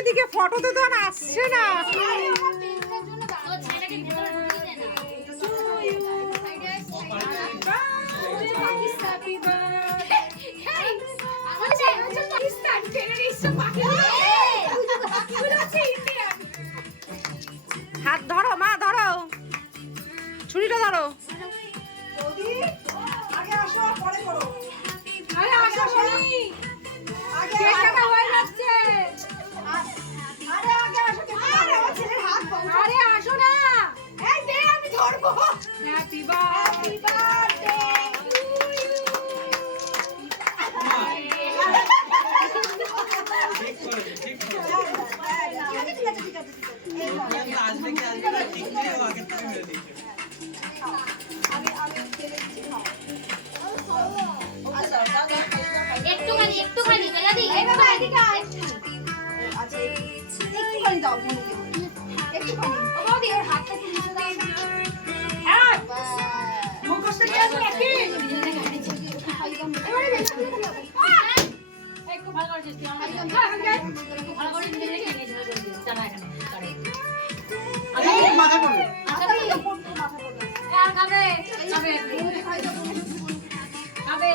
এদিকে ফটোতে তো আর আসছে না। হাত ধরো মা, ধরো ছুরিটা ধরো। আগে আসো পরে করো। আরে আসো বলি আগে কেকটা হয়ে যাচ্ছে। আরে আগে আসো কে আরে আমার ছেলের হাত পাও। আরে আসো না। এই দে আমি ধরবো। হ্যাপি বার্থডে বার্থডে একটুখানি বেলাদি একটুখানি দাও একটুখানি বৌদি ওর হাতটা কি নিচে দাও। হ্যাঁ মুখস্থ কি আছে নাকি? একটু ভালো করে দিস আমার একটু ভালো করে নিয়ে রেখে নিয়ে ধরে দিস জানা এখানে করে এই মাথা পড়বে। আর খাবে খাবে খাবে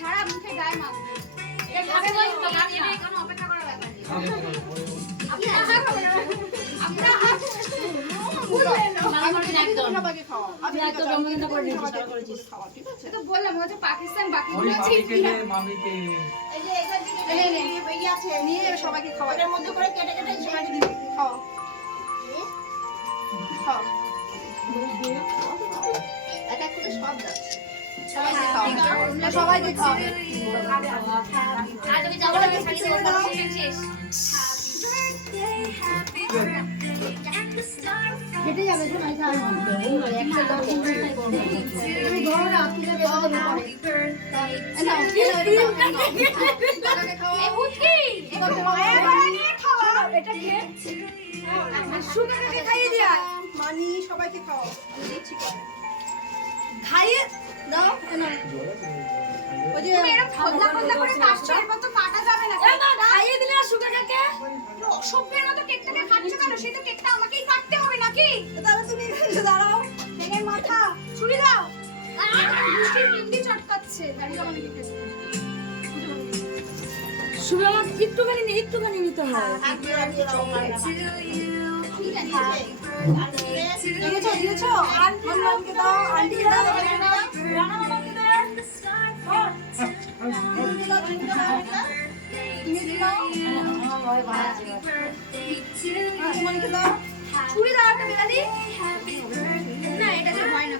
সারা মুখে গায়ে মাখবে। এটা খাবে বল তো আমি এখানে অপেক্ষা করার ব্যাপার নেই আপনি ভালো করে একদম সবাইকে খাওয়া আমি একদম জন্মদিনটা করে নিয়েছি ভালো করেছিস খাওয়া ঠিক আছে। তো বললাম হচ্ছে পাকিস্তান বাকি ওই মামিকে দে, মামিকে। এই যে এখান থেকে এই আছে নিয়ে সবাইকে খাওয়া। এর মধ্যে করে কেটে কেটে সবাইকে দিবি। খাও খাও এক এক করে সব যাচ্ছে। সবাইকে খাও সবাইকে খাও। আর তুমি যাবো না খালি বলতে শেষ হেঁটে যাবে তো নাই খাওয়া একটা দাও তুমি ধরো না তুলে বের করে নাও এটাকে খাও এই উঠি এবারে নিয়ে খাওয়া এটা খেয়ে সুগারকে খাইয়ে দিয়া মানি সবাইকে খাও আমি দিচ্ছি করে খাইয়ে দাও না ওই যে এরকম খোদলা খোদলা করে কাটছো, এরপর তো কাটা যাবে না। খাইয়ে দিলে না সুগার কাকে অসভ্যের মতো কেকটাকে খাচ্ছ কেন? সেই তো কেকটা আমাকেই কাটতে হবে নাকি? তাহলে তুমি দাঁড়াও কেকের মাথা ছুরি দাও। মুষ্টির হিন্দি চটকাচ্ছে। দাঁড়িয়ে যাও, আমি কেটে দেবো। সুগার একটুখানি নিতে হয় দিয়েছো আন্টিকে দাও আন্টিকে দাও ছুরি দাও একটা বেলাদি। না এটা তো হয় না।